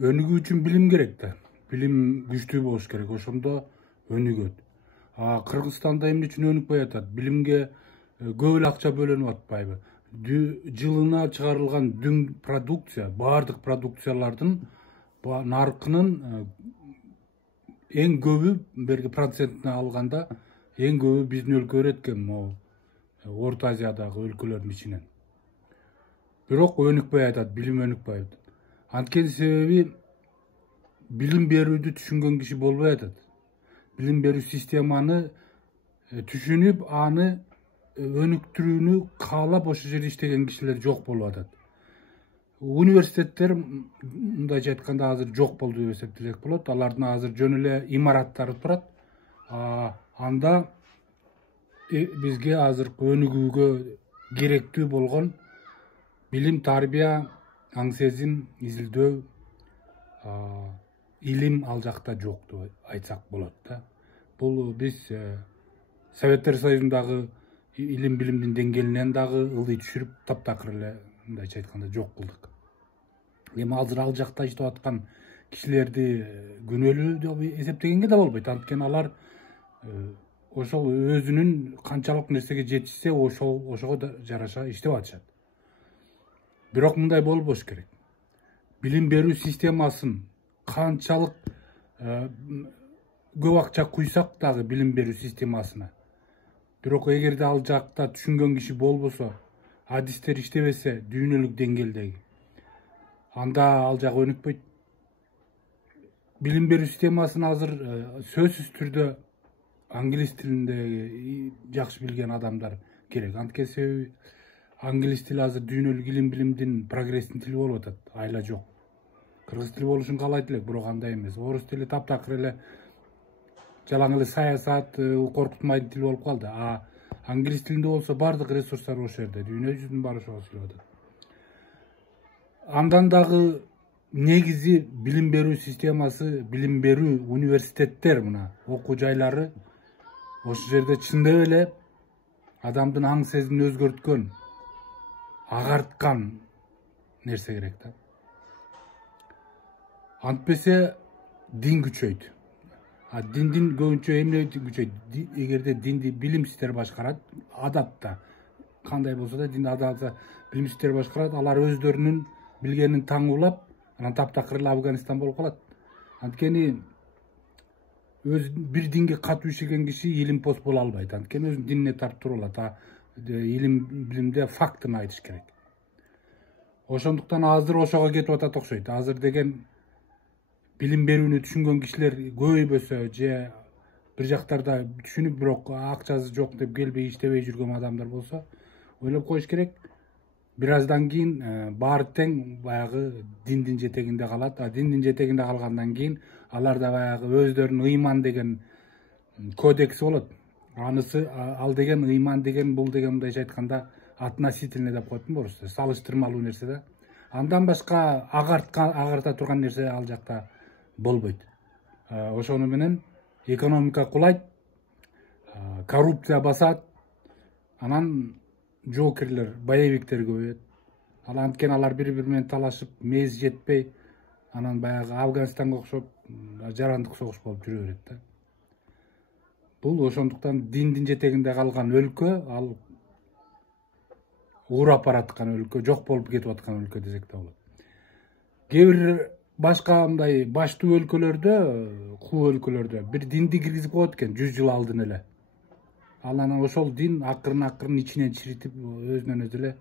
Önügü üçün bilim керек да. Bilim güçlü болуш керек. Ошондо өнүгөт. Кыргызстанда эмне үчүн өнүкпөй атат? Билимге көп эле акча бөлүнүп атпайбы? Жылына чыгарылган дүң продукция, баардык продукциялардын наркынын эң көбү берги процентине алганда эң көбү биздин өлкөгө экен, могу Орто Азиядагы өлкөлөрдүн ичинен. Бирок өнүкпөй атат, билим өнүкпөй атат. Анткени себеби билим берүүдү түшүнгөн киши болбой атат. Билим берүү системаны түшүнүп, аны өнүктүрүүнү каалап ошол жерде иштеген кишилер жок болуп атат. Университеттер мындайча айтканда азыр жок болду деп эсептесек болот. Алардын азыр жөн эле имараттары турат. Анда бизге азыркы өнүгүүгө керектүү болгон билим, тарбия, аң сезим, изилдөө, илим ал жакта жок деп айтсак болот да. Бул биз Советтер Союзундагы илим билимдин деңгээлинен дагы ылдый түшүрүп, таптакыр эле мындайча айтканда жок кылдык. Эми азыр ал жакта иштеп аткан кишилерди күнөөлүү деп эсептегенге да болбойт. Анткени алар ошол өзүнүн канчалык нерсеге жетишсе, ошого жараша иштеп атышат. Бирок мындай болбош керек. Билим берүү системасын канчалык көп акча куйсак дагы билим берүү системасына, бирок эгерде ал жакта түшүнгөн киши болбосо, адистер иштебесе дүйнөлүк деңгээлдеги, анда ал жак өнүкпөйт. Билим берүү системасын азыр сөзсүз түрдө англис тилинде жакшы билген адамдар керек. Анткени себеби англис тили азыр дүйнөлүк илим билимдин прогресстин тили болуп атат. Айла жок. Кыргыз тили болушун каалайт элек, бирок андай эмес. Орус тили таптакыр эле жалаң эле саясат, коркутмайдын тил болуп калды. Англис тилинде болсо бардык ресурстар ошол жерде, дүйнө жүзүнүн баары ошого сүйлөп атат. Андан дагы негизи билим берүү системасы, билим берүү университеттер, мына окуу жайлары ошол жерде чындап эле адамдын аң сезимин өзгөрткөн, агарткан нерсе керек да. Антпесе дин күчөйт. Диндин көбүнчө эмне күчөйт? Эгерде динди билимсиздер башкарат, адатта кандай болсо да динди адатта билимсиздер башкарат, алар өздөрүнүн билгенин таңуулап, анан таптакыр эле Афганистан болуп калат. Анткени бир динге катуу ишенген киши илим пост боло албайт. Анткени өзүнүн динине тартып алат. Илим билимде фактын айтыш керек. Ошондуктан азыр ошого кетип атат окшойт. Азыр деген билим берүүнү түшүнгөн кишилер көбөйбөсө, же бир жактарда түшүнүп, бирок акчасы жок деп келбей иштебей жүргөн адамдар болсо, ойлоп коюш керек. Бир аздан кийин баары тең баягы диндин жетегинде калат. Диндин жетегинде калгандан кийин аларда баягы өздөрүнүн ыйман деген кодекси болот. Анысы ал деген ыйман деген, бул деген мындайча айтканда относительный деп коет орусча, салыштырмалуу нерсе да. Андан башка агарта турган нерсе ал жакта болбойт. Ошону менен экономика кулайт, коррупция басат, анан жоокерлер, боевиктер көбөйөт. Анткени алар бири-бири менен талашып, мези жетпей, анан баягы Афганистанга окшоп жарандык согуш болуп жүрө берет да. Бул ошондуктан диндин жетегинде калган өлкө, ал урап бараткан өлкө, жок болуп кетип аткан өлкө десек да болот. Кээ бир башка мындай баштуу өлкөлөрдө, куу өлкөлөрдө бир динди киргизип коет экен 100 жыл алдын эле. Анан ошол дин акырын ичинен чиритип, өзүнөн өзү эле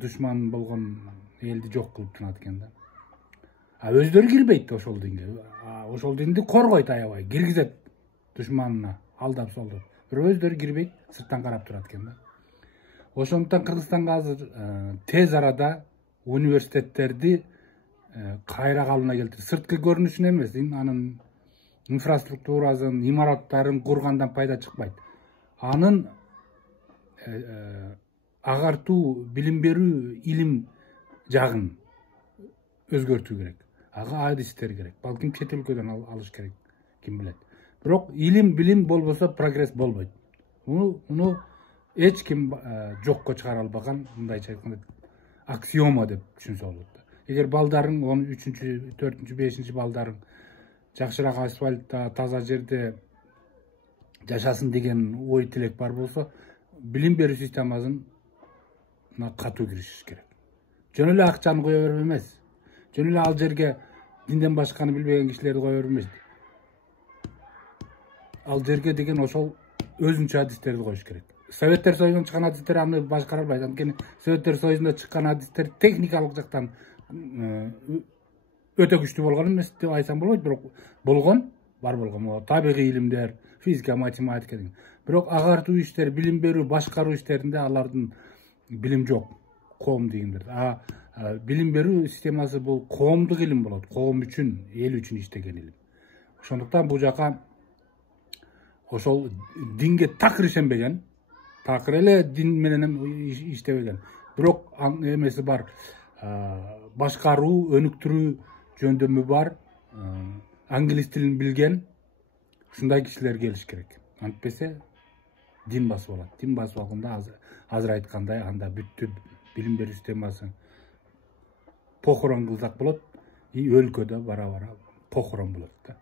душман болгон элди жок кылып тынат экен да. Өздөрү кирбейт ошол динге. Ошол динди коргойт аябай, киргизет душманына, алдап солдоп. Бирок өздөрү кирбейт, сырттан карап турат экен да. Ошондуктан Кыргызстанга азыр тез арада университеттерди кайра калыбына келтирип, сырткы көрүнүшүн эмес, анын инфраструктурасын, имараттарын кургандан пайда чыкпайт. Анын агартуу, билим берүү, илим жагын өзгөртүү керек. Ага адистер керек. Балким чет өлкөдөн алыш керек, ким билет. Бирок илим, билим болбосо прогресс болбойт. Муну эч ким жокко чыгара албаган, мындайча айтканда, аксиома деп түшүнсө болот. Эгер балдарың 13-чү, 4-чү, 5-чи балдарың жакшыраак асфальтта, таза жерде жашасын деген ой тилек бар болсо, билим берүү системасына катуу киришиш керек. Жөн эле акчаны кое берип эмес. Жөн эле ал жерге динден башканы билбеген кишилерди кое берип эмес. Ал жерге деген ошол өзүнчө адистерди коюш керек. Советтер Союзунан чыккан адистер аны башкара албайт. Анткени Советтер Союзунда чыккан адистер техникалык жактан өтө күчтүү болгон эмес деп айтсам болбойт, бирок болгон, бар болгон. Табигый илимдер, физика, математика деген. Бирок агартуу иштер, билим берүү, башкаруу иштеринде алардын билим жок. Коомдук илимдер. Билим берүү системасы бул коомдук илим болот. Коом үчүн, эл үчүн иштеген илим. Ошондуктан бул жака ошол динге такыр ишенбеген, такыр эле дин менен иштебеген. Бирок эмеси бар, башкаруу, өнүктүрүү жөндөмү бар, англис тилин билген ушундай кишилер келиш керек. Антпесе дин басып алат. Дин басып алганда азыр айткандай анда бүттү билим берүү системасы похорон кылсак болот, и өлкөдө бара-бара похорон болот да.